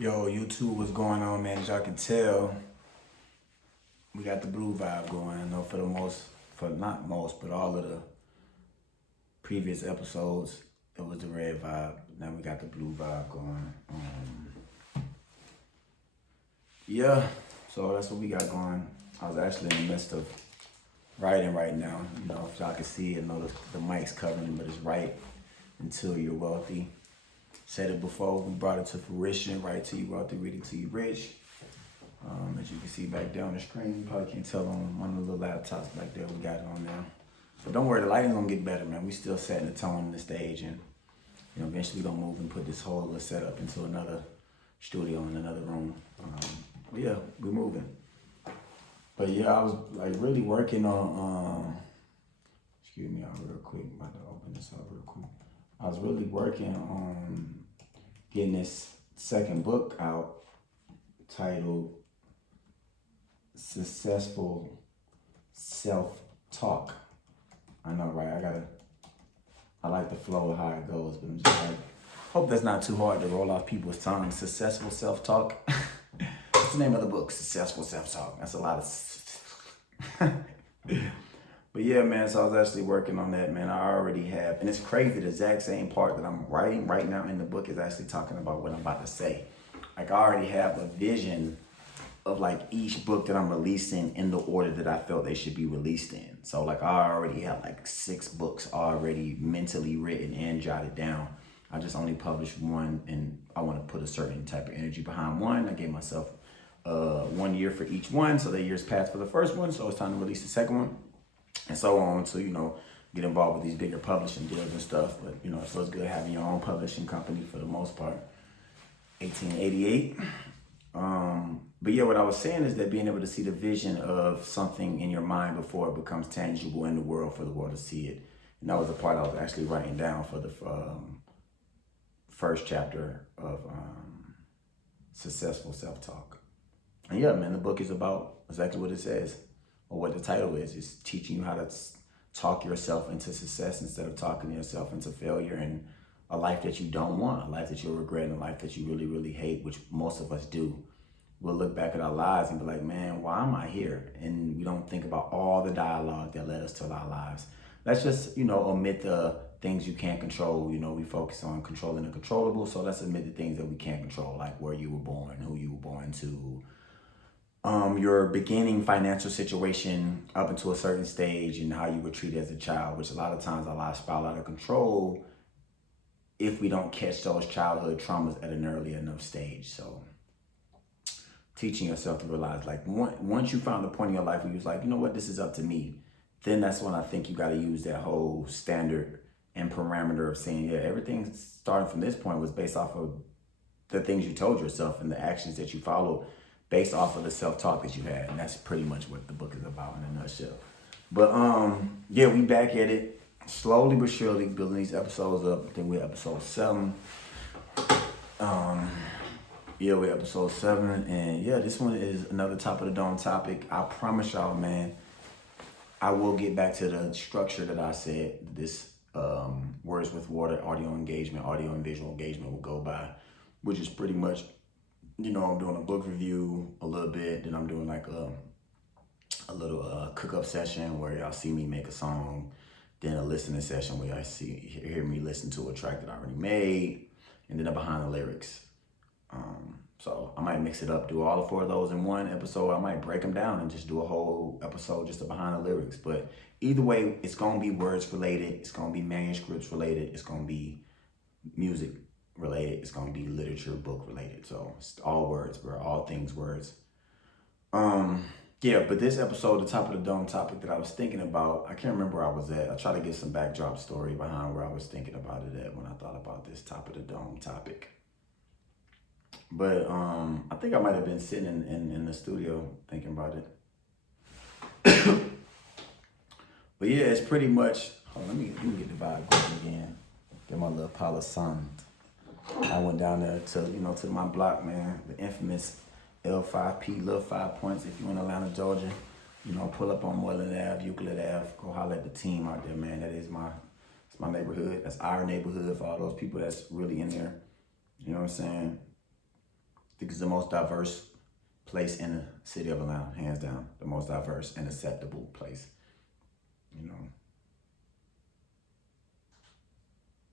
Yo, YouTube, what's going on, man? As y'all can tell, we got the blue vibe going. I know for not most, but all of the previous episodes, it was the red vibe. Now we got the blue vibe going. Yeah, so that's what we got going. I was actually in the midst of writing right now. You know, if y'all can see it, I know the mic's covering, but it's right until you're wealthy. Said it before, we brought it to fruition, right till you wealthy, reading till you rich. As you can see back down the screen, you probably can't tell on one of the little laptops back there, we got it on now. So don't worry, the lighting's gonna get better, man. We still setting the tone in the stage, and eventually we're gonna move and put this whole little setup into another studio in another room. But yeah, we're moving. But yeah, I was like really working on, excuse me, real quick, I'm about to open this up real quick. I was really working on getting this second book out titled Successful Self-Talk. I know, right? I like the flow of how it goes, but I'm just like, hope that's not too hard to roll off people's tongues. Successful Self-Talk. What's the name of the book? Successful Self-Talk. That's a lot of... But yeah, man, so I was actually working on that, man. I already have, and it's crazy, the exact same part that I'm writing right now in the book is actually talking about what I'm about to say. Like, I already have a vision of like each book that I'm releasing in the order that I felt they should be released in. So like I already have like 6 books already mentally written and jotted down. I just only published one, and I want to put a certain type of energy behind one. I gave myself 1 year for each one, so the years passed for the first one, so it's time to release the second one. And so on to, get involved with these bigger publishing deals and stuff. But, it feels good having your own publishing company for the most part. 1888. But yeah, what I was saying is that being able to see the vision of something in your mind before it becomes tangible in the world for the world to see it. And that was the part I was actually writing down for the first chapter of Successful Self-Talk. And yeah, man, the book is about exactly what it says. Or what the title is teaching you how to talk yourself into success instead of talking yourself into failure and a life that you don't want, a life that you'll regret, and a life that you really, really hate, which most of us do. We'll look back at our lives and be like, man, why am I here? And we don't think about all the dialogue that led us to our lives. Let's just, omit the things you can't control. We focus on controlling the controllable. So let's admit the things that we can't control, like where you were born, who you were born to, your beginning financial situation up until a certain stage, and how you were treated as a child, which a lot of times our lives spiral out of control if we don't catch those childhood traumas at an early enough stage. So teaching yourself to realize, like, once you found a point in your life where you was like, you know what, this is up to me, then that's when I think you got to use that whole standard and parameter of saying, yeah, everything starting from this point was based off of the things you told yourself and the actions that you followed based off of the self-talk that you had. And that's pretty much what the book is about in a nutshell. But yeah, we back at it, slowly but surely, building these episodes up. I think we're episode 7. Yeah, we're episode 7. And yeah, this one is another top of the dome topic. I promise y'all, man, I will get back to the structure that I said this Words with Water audio and visual engagement will go by, which is pretty much, I'm doing a book review a little bit, then I'm doing like a little cook-up session where y'all see me make a song, then a listening session where y'all hear me listen to a track that I already made, and then a behind the lyrics. So I might mix it up, do all 4 of those in one episode. I might break them down and just do a whole episode just behind the lyrics. But either way, it's gonna be words related, it's gonna be manuscripts related, it's gonna be music related, it's gonna be literature, book related. So it's all words, bro, all things words. Yeah, but this episode, the top of the dome topic that I was thinking about, I can't remember where I was at. I try to get some backdrop story behind where I was thinking about it at when I thought about this top of the dome topic. But I think I might have been sitting in the studio thinking about it. But yeah, it's pretty much, let me get the vibe going again. Get my little palo santo. I went down there to my block, man, the infamous L5P, Little 5 Points. If you're in Atlanta, Georgia, pull up on Moreland Ave, Euclid Ave, go holler at the team out there, man. That is it's my neighborhood. That's our neighborhood for all those people that's really in there. You know what I'm saying? think it's the most diverse place in the city of Atlanta, hands down. The most diverse and acceptable place. You know,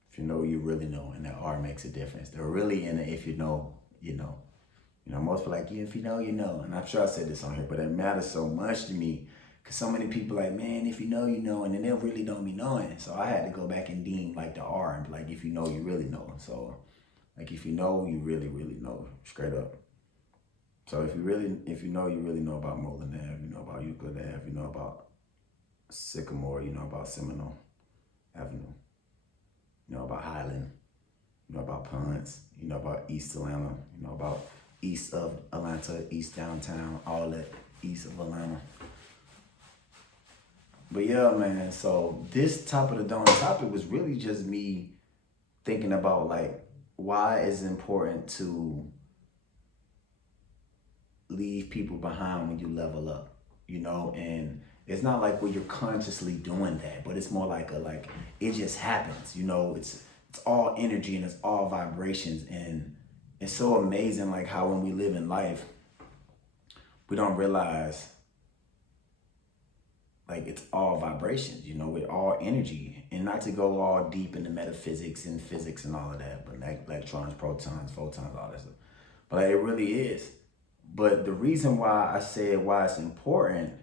if you know, you really know, and that R makes a difference. They're really in it. If you know, you know. You know, most people like, yeah, if you know, you know. And I'm sure I said this on here, but it matters so much to me. Because so many people like, man, if you know, you know. And then they really don't be knowing. So I had to go back and deem like the R and be like, if you know, you really know. So like, if you know, you really, really know. Straight up. So if you know, you really know about Moreland Ave, you know about Euclid Ave, you know about Sycamore, you know about Seminole Avenue, you know about Highland, you know about Ponce, you know about East Atlanta, you know about east of Atlanta, east downtown, all that east of Atlanta. But yeah, man, so this top of the dome topic was really just me thinking about like, why is it important to leave people behind when you level up, you know? And it's not like where you're consciously doing that, but it's more like it just happens, you know? It's all energy and it's all vibrations, and it's so amazing like how when we live in life, we don't realize like it's all vibrations, you know, we're all energy. And not to go all deep into metaphysics and physics and all of that, but like electrons, protons, photons, all that stuff. But like, it really is. But the reason why I said why it's important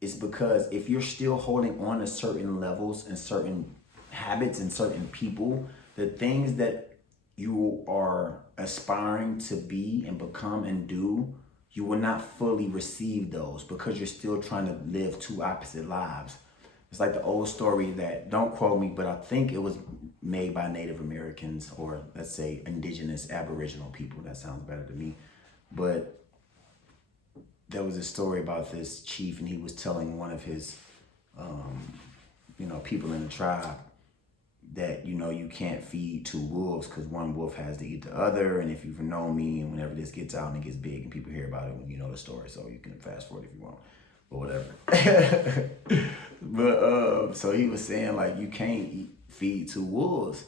is because if you're still holding on to certain levels and certain habits and certain people, the things that you are aspiring to be and become and do, you will not fully receive those because you're still trying to live two opposite lives. It's like the old story that, don't quote me, but I think it was made by Native Americans, or let's say indigenous Aboriginal people. That sounds better to me. But there was a story about this chief, and he was telling one of his, you know, people in the tribe that, you know, you can't feed two wolves because one wolf has to eat the other. And if you've known me, and whenever this gets out and it gets big and people hear about it, when you know the story, so you can fast forward if you want, or whatever. But so he was saying like, you can't feed two wolves.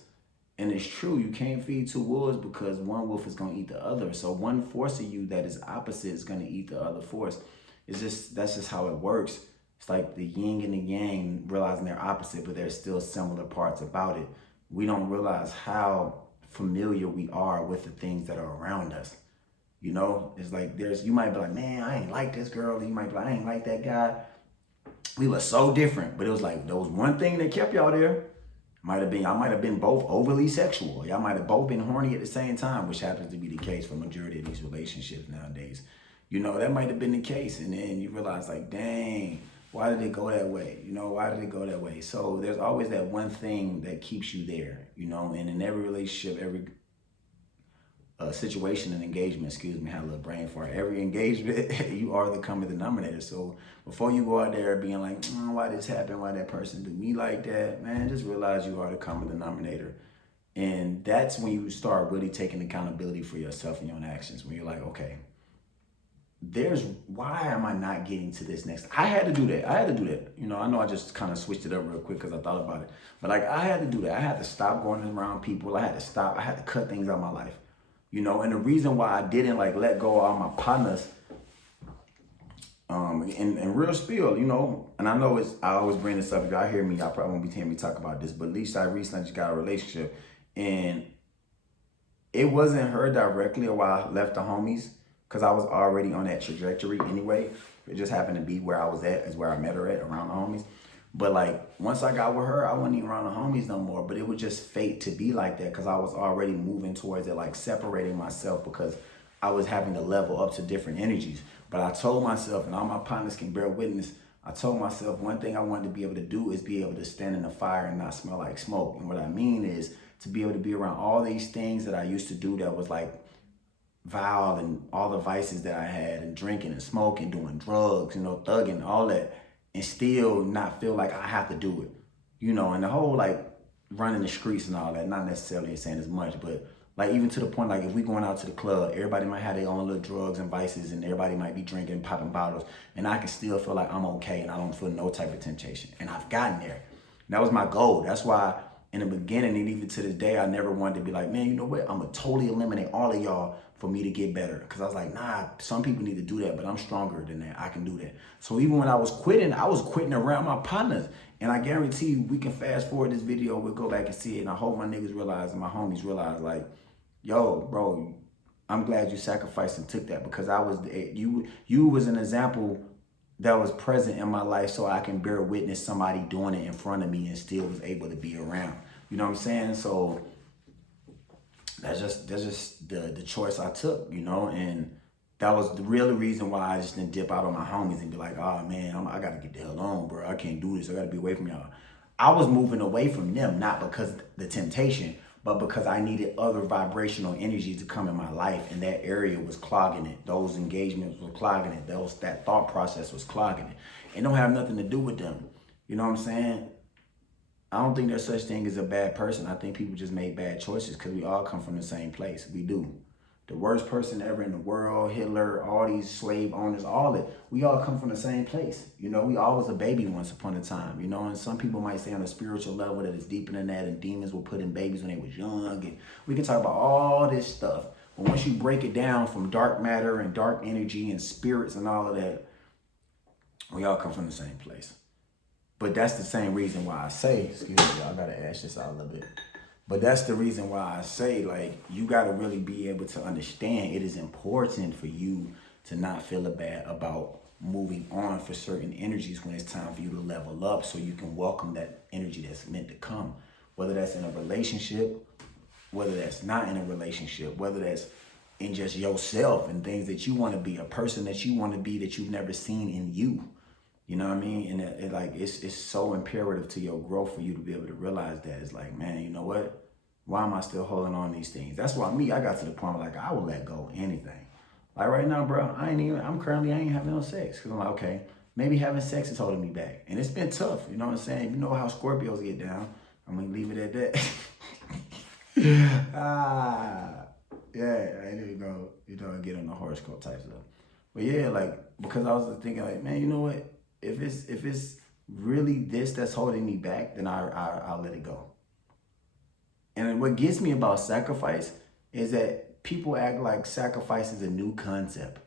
And it's true, you can't feed two wolves because one wolf is going to eat the other. So one force of you that is opposite is going to eat the other force. That's just how it works. It's like the yin and the yang, realizing they're opposite, but there's still similar parts about it. We don't realize how familiar we are with the things that are around us. You know, it's like you might be like, man, I ain't like this girl. And you might be like, I ain't like that guy. We were so different, but it was like, there was one thing that kept y'all there. I might have been both overly sexual. Y'all might have both been horny at the same time, which happens to be the case for majority of these relationships nowadays. You know, that might have been the case. And then you realize like, dang, why did it go that way? You know, why did it go that way? So there's always that one thing that keeps you there, you know, and in every relationship, every situation and engagement, excuse me, I had a little brain fart. Every engagement, you are the common denominator. So before you go out there being like, why this happened? Why that person do me like that? Man, just realize you are the common denominator. And that's when you start really taking accountability for yourself and your own actions. When you're like, okay, why am I not getting to this next? I had to do that. You know, I know I just kind of switched it up real quick because I thought about it. But like, I had to do that. I had to stop going around people. I had to cut things out of my life. You know, and the reason why I didn't like let go of all my partners, and real spill, you know, and I know I always bring this up. If y'all hear me, y'all probably won't be hearing me talk about this, but at least I recently just got a relationship, and it wasn't her directly or why I left the homies, because I was already on that trajectory anyway. It just happened to be where I was at, is where I met her at, around the homies. But like, once I got with her, I wasn't even around the homies no more. But it was just fate to be like that because I was already moving towards it, like separating myself because I was having to level up to different energies. But I told myself, and all my partners can bear witness, I told myself one thing I wanted to be able to do is be able to stand in the fire and not smell like smoke. And what I mean is to be able to be around all these things that I used to do that was like vile, and all the vices that I had, and drinking and smoking, doing drugs, you know, thugging, all that, and still not feel like I have to do it, you know, and the whole like running the streets and all that, not necessarily saying as much, but like even to the point, like if we going out to the club, everybody might have their own little drugs and vices, and everybody might be drinking, popping bottles, and I can still feel like I'm okay and I don't feel no type of temptation. And I've gotten there. And that was my goal. That's why in the beginning, and even to this day, I never wanted to be like, man, you know what? I'm gonna totally eliminate all of y'all for me to get better. Because I was like, nah, some people need to do that, but I'm stronger than that. I can do that. So even when I was quitting around my partners. And I guarantee you, we can fast forward this video. We'll go back and see it. And I hope my niggas realize and my homies realize, like, yo, bro, I'm glad you sacrificed and took that, because you was an example that was present in my life, so I can bear witness somebody doing it in front of me and still was able to be around. You know what I'm saying? So that's just the choice I took, you know, and that was the real reason why I just didn't dip out on my homies and be like, oh man, I gotta get the hell on, bro. I can't do this. I gotta be away from y'all. I was moving away from them, not because of the temptation, but because I needed other vibrational energies to come in my life, and that area was clogging it. Those engagements were clogging it. That thought process was clogging it. It don't have nothing to do with them. You know what I'm saying? I don't think there's such thing as a bad person. I think people just made bad choices because we all come from the same place. We do. The worst person ever in the world, Hitler, all these slave owners, all it. We all come from the same place. You know, we all was a baby once upon a time, you know, and some people might say on a spiritual level that it's deeper than that, and demons were put in babies when they was young. And we can talk about all this stuff. But once you break it down from dark matter and dark energy and spirits and all of that, we all come from the same place. But that's the same reason why I say, excuse me, y'all gotta ash this out a little bit. But that's the reason why I say, like, you got to really be able to understand it is important for you to not feel bad about moving on for certain energies when it's time for you to level up, so you can welcome that energy that's meant to come. Whether that's in a relationship, whether that's not in a relationship, whether that's in just yourself and things that you want to be, a person that you want to be that you've never seen in you. You know what I mean? And it's so imperative to your growth for you to be able to realize that. It's like, man, you know what? Why am I still holding on to these things? That's why I got to the point where, like, I will let go of anything. Like right now, bro, I ain't having no sex. Cause I'm like, okay, maybe having sex is holding me back. And it's been tough. You know what I'm saying? You know how Scorpios get down. I'm gonna leave it at that. Yeah, I ain't even go, you know, get on the horoscope type stuff. But yeah, like, because I was thinking, like, man, you know what? If it's really this that's holding me back, then I'll let it go. And what gets me about sacrifice is that people act like sacrifice is a new concept.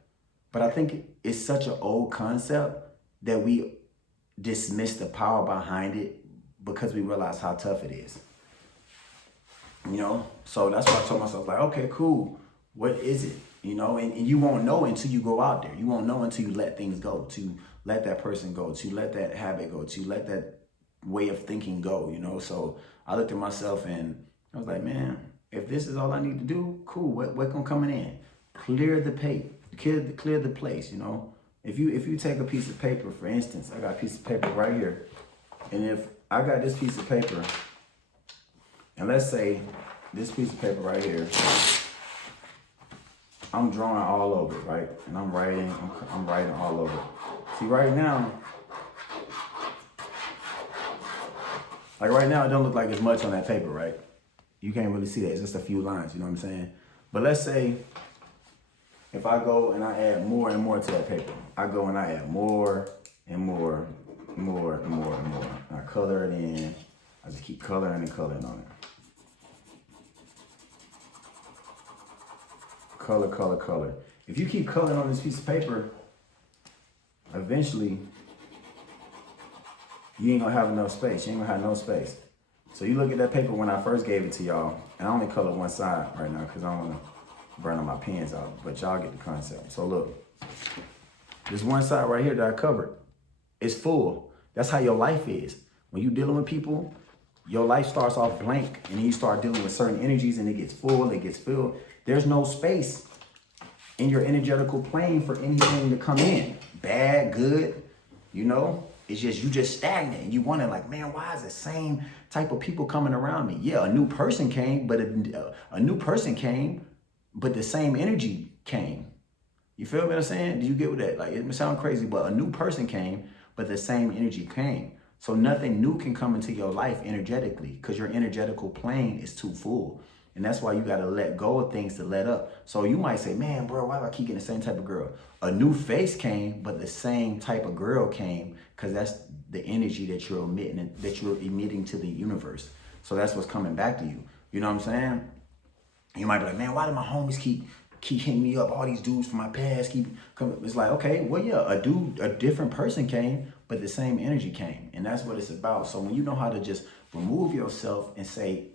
But I think it's such an old concept that we dismiss the power behind it because we realize how tough it is. You know? So that's why I told myself, like, okay, cool. What is it? You know, and you won't know until you go out there. You won't know until you let things go, to let that person go, to let that habit go, to let that way of thinking go, you know? So I looked at myself and I was like, man, if this is all I need to do, cool. What can coming in? Clear the clear the place, you know? If you take a piece of paper, for instance, I got a piece of paper right here. And if I got this piece of paper, and let's say this piece of paper right here, I'm drawing all over it, right? And I'm writing all over it. See, right now, it don't look like there's much on that paper, right? You can't really see that. It's just a few lines, you know what I'm saying? But let's say if I go and I add more and more to that paper, I go and I add more and more, more and more and more. And I color it in. I just keep coloring and coloring on it. Color, color, color. If you keep coloring on this piece of paper, eventually you ain't gonna have enough space. You ain't gonna have no space. So you look at that paper when I first gave it to y'all, and I only color one side right now because I don't wanna burn all my pens out, but y'all get the concept. So look, this one side right here that I covered, it's full. That's how your life is. When you dealing with people, your life starts off blank, and then you start dealing with certain energies, and it gets full, it gets filled. There's no space in your energetical plane for anything to come in. Bad, good, you know? It's just, you just stagnant. And you wonder, like, man, why is the same type of people coming around me? Yeah, a new person came, but but the same energy came. You feel what I'm saying? Do you get what that? Like, it sound crazy, but a new person came, but the same energy came. So nothing new can come into your life energetically because your energetical plane is too full. And that's why you got to let go of things to let up. So you might say, man, bro, why do I keep getting the same type of girl? A new face came, but the same type of girl came because that's the energy that you're emitting to the universe. So that's what's coming back to you. You know what I'm saying? You might be like, man, why do my homies keep keep hitting me up. All these dudes from my past keep coming. It's like, okay, well, yeah, a different person came, but the same energy came. And that's what it's about. So when you know how to just remove yourself and say,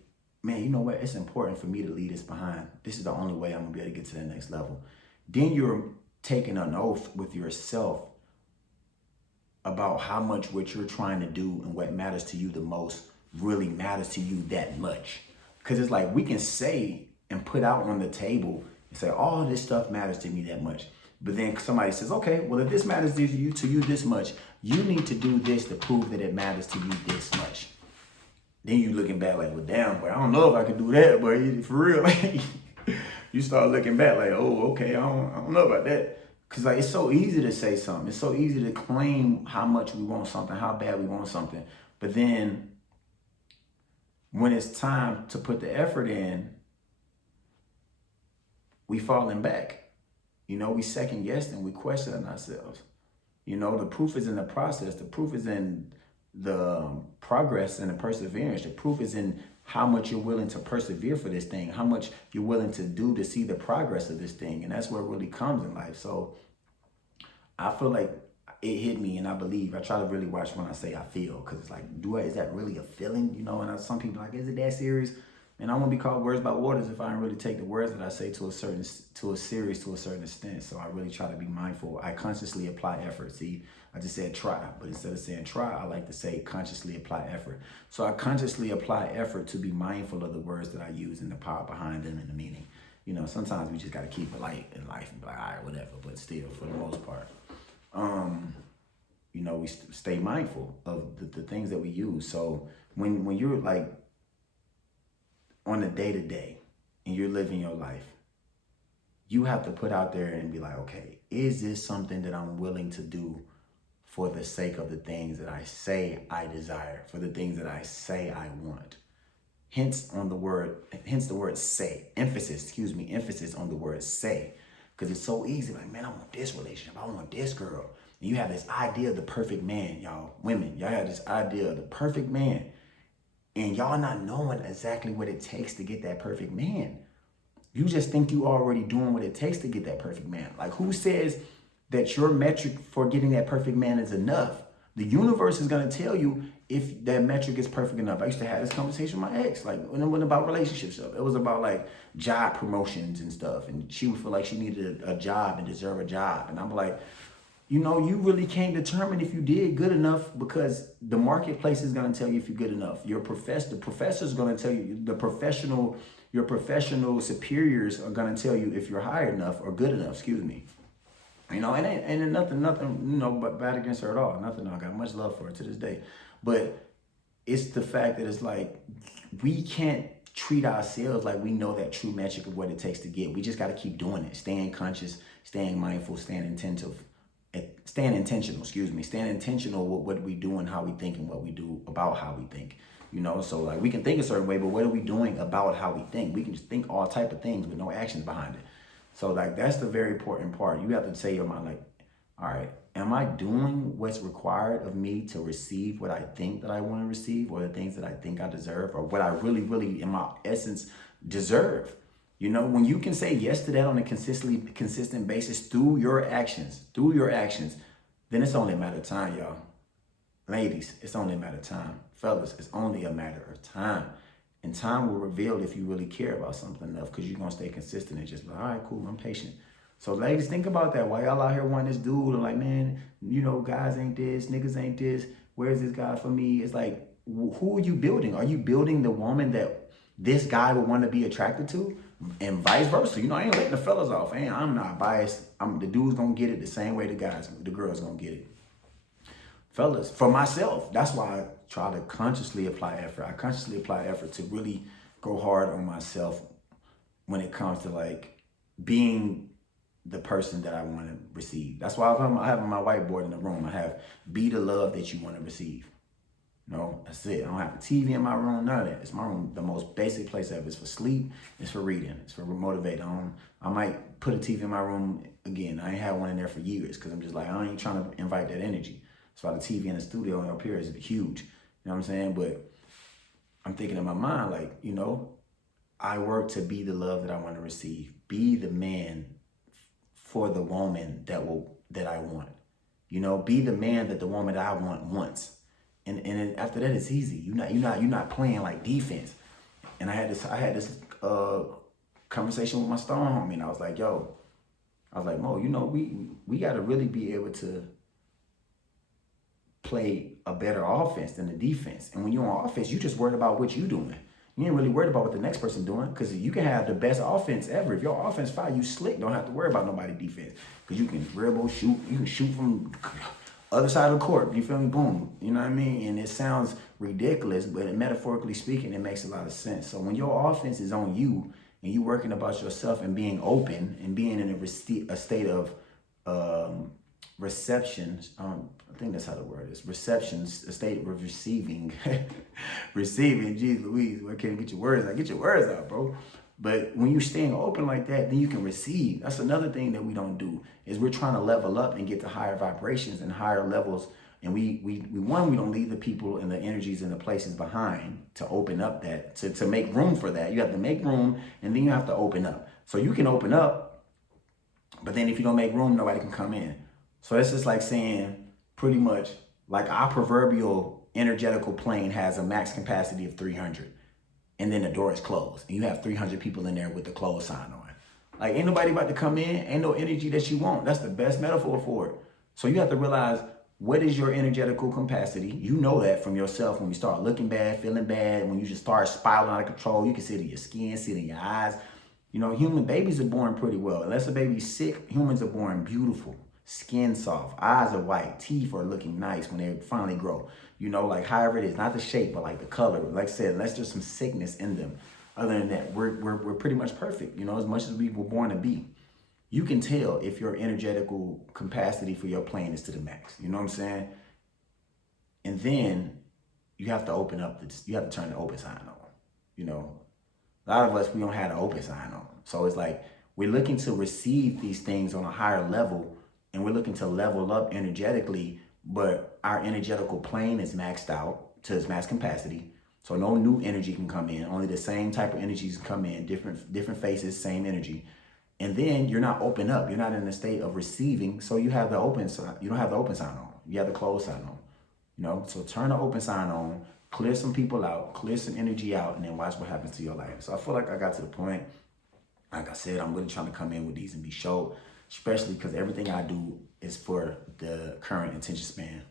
man, you know what? It's important for me to leave this behind. This is the only way I'm gonna be able to get to the next level. Then you're taking an oath with yourself about how much what you're trying to do and what matters to you the most really matters to you that much. Because it's like we can say and put out on the table and say, all this stuff matters to me that much. But then somebody says, okay, well, if this matters to you this much, you need to do this to prove that it matters to you this much. Then you looking back like, well, damn, but I don't know if I can do that, but for real, like, you start looking back like, oh, okay, I don't know about that. Because like, it's so easy to say something. It's so easy to claim how much we want something, how bad we want something. But then when it's time to put the effort in, we falling back. You know, we second guessing, we questioning ourselves. You know, the proof is in the process. The proof is in the progress and the perseverance. The proof is in how much you're willing to persevere for this thing, how much you're willing to do to see the progress of this thing. And that's where it really comes in life. So I feel like it hit me, and I believe, I try to really watch when I say I feel, because it's like, is that really a feeling? You know, and some people are like, is it that serious? And I won't be called words by waters if I don't really take the words that I say to a certain extent. So I really try to be mindful. I consciously apply effort. See, I just said try, but instead of saying try, I like to say consciously apply effort. So I consciously apply effort to be mindful of the words that I use and the power behind them and the meaning. You know, sometimes we just got to keep it light in life and be like, all right, whatever. But still, for the most part, you know, we stay mindful of the things that we use. So when you're like on a day-to-day and you're living your life, you have to put out there and be like, okay, is this something that I'm willing to do for the sake of the things that I say I desire, for the things that I say I want? Hence the word say, emphasis on the word say. Because it's so easy, like, man, I want this relationship, I want this girl. And you have this idea of the perfect man, y'all, women, y'all have this idea of the perfect man. And y'all not knowing exactly what it takes to get that perfect man. You just think you already doing what it takes to get that perfect man. Like, who says that your metric for getting that perfect man is enough? The universe is going to tell you if that metric is perfect enough. I used to have this conversation with my ex, like when it wasn't about relationship stuff. It was about like job promotions and stuff. And she would feel like she needed a job and deserve a job. And I'm like, you know, you really can't determine if you did good enough, because the marketplace is going to tell you if you're good enough. The professor is going to tell you, your professional superiors are going to tell you if you're high enough or good enough, excuse me. You know, and ain't nothing, you know, but bad against her at all. Nothing. I got much love for her to this day. But it's the fact that it's like, we can't treat ourselves like we know that true metric of what it takes to get. We just got to keep doing it. Staying conscious, staying mindful, staying intentional, staying intentional with what we do and how we think and what we do about how we think. You know, so like we can think a certain way, but what are we doing about how we think? We can just think all type of things with no actions behind it. So like, that's the very important part. You have to say in your mind, like, all right, am I doing what's required of me to receive what I think that I want to receive, or the things that I think I deserve, or what I really, really in my essence deserve? You know, when you can say yes to that on a consistent basis through your actions, then it's only a matter of time, y'all. Ladies, it's only a matter of time. Fellas, it's only a matter of time. And time will reveal if you really care about something enough, because you're going to stay consistent and just be like, all right, cool, I'm patient. So ladies, think about that. Why y'all out here wanting this dude and like, man, you know, guys ain't this, niggas ain't this. Where's this guy for me? It's like, who are you building? Are you building the woman that this guy would want to be attracted to? And vice versa. You know, I ain't letting the fellas off. I'm not biased. The dude's going to get it the same way the girl's going to get it. Fellas, for myself, that's why I try to consciously apply effort. I consciously apply effort to really go hard on myself when it comes to like being the person that I want to receive. That's why I have on my whiteboard in the room, I have be the love that you want to receive. No, that's it. I don't have a TV in my room, none of that. It's my room, the most basic place ever. It's for sleep, it's for reading, it's for motivating. I might put a TV in my room again. I ain't had one in there for years, because I'm just like, I ain't trying to invite that energy. So the TV in the studio up here is huge. You know what I'm saying? But I'm thinking in my mind, like, you know, I work to be the love that I want to receive. be the man for the woman that I want. You know, be the man that the woman that I want wants. And then after that, it's easy. You're not playing like defense. And I had this conversation with my stone homie, and I was like, yo, Mo, you know, we got to really be able to play a better offense than the defense. And when you're on offense, you just worried about what you're doing. You ain't really worried about what the next person doing, because you can have the best offense ever. If your offense fire, you slick, don't have to worry about nobody defense, because you can dribble, shoot, you can shoot from other side of the court. You feel me? Boom. You know what I mean? And it sounds ridiculous, but metaphorically speaking, it makes a lot of sense. So when your offense is on you and you working about yourself and being open and being in a state of reception, I think that's how the word is. Receptions, a state of receiving. Receiving, geez Louise, where can't get your words out? Get your words out, bro. But when you're staying open like that, then you can receive. That's another thing that we don't do, is we're trying to level up and get to higher vibrations and higher levels. And we don't leave the people and the energies and the places behind to open up that, to make room for that. You have to make room, and then you have to open up. So you can open up, but then if you don't make room, nobody can come in. So it's just like saying, pretty much, like our proverbial energetical plane has a max capacity of 300. And then the door is closed, and you have 300 people in there with the close sign on. Like, ain't nobody about to come in, ain't no energy that you want. That's the best metaphor for it. So you have to realize, what is your energetical capacity? You know that from yourself when you start looking bad, feeling bad, when you just start spiraling out of control. You can see it in your skin, see it in your eyes. You know, human babies are born pretty well. Unless a baby's sick, humans are born beautiful. Skin soft, eyes are white, teeth are looking nice when they finally grow. You know, like however it is, not the shape, but like the color. Like I said, unless there's some sickness in them. Other than that, we're pretty much perfect, you know, as much as we were born to be. You can tell if your energetical capacity for your plane is to the max. You know what I'm saying? And then you have to open up, you have to turn the open sign on. You know, a lot of us, we don't have the open sign on. So it's like, we're looking to receive these things on a higher level, and we're looking to level up energetically, but our energetical plane is maxed out to its max capacity. So no new energy can come in. Only the same type of energies can come in, different faces, same energy. And then you're not open up. You're not in a state of receiving. So you have the open sign. You don't have the open sign on. You have the closed sign on. You know, so turn the open sign on, clear some people out, clear some energy out, and then watch what happens to your life. So I feel like I got to the point. Like I said, I'm really trying to come in with these and be short, especially because everything I do is for the current attention span.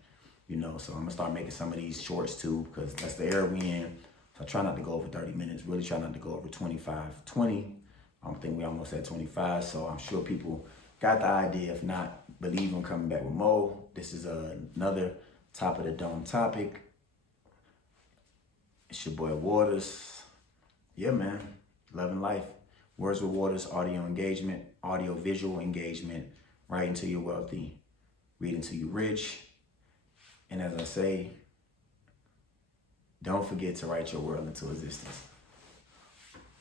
You know, so I'm gonna start making some of these shorts too, because that's the era we in. So I try not to go over 30 minutes, really try not to go over 25, 20. I don't think we almost at 25, so I'm sure people got the idea. If not, believe I'm coming back with more. This is another top of the dome topic. It's your boy Waters. Yeah, man, loving life. Words with Waters, audio engagement, audio visual engagement, writing till you're wealthy, reading till you're rich. And as I say, don't forget to write your world into existence.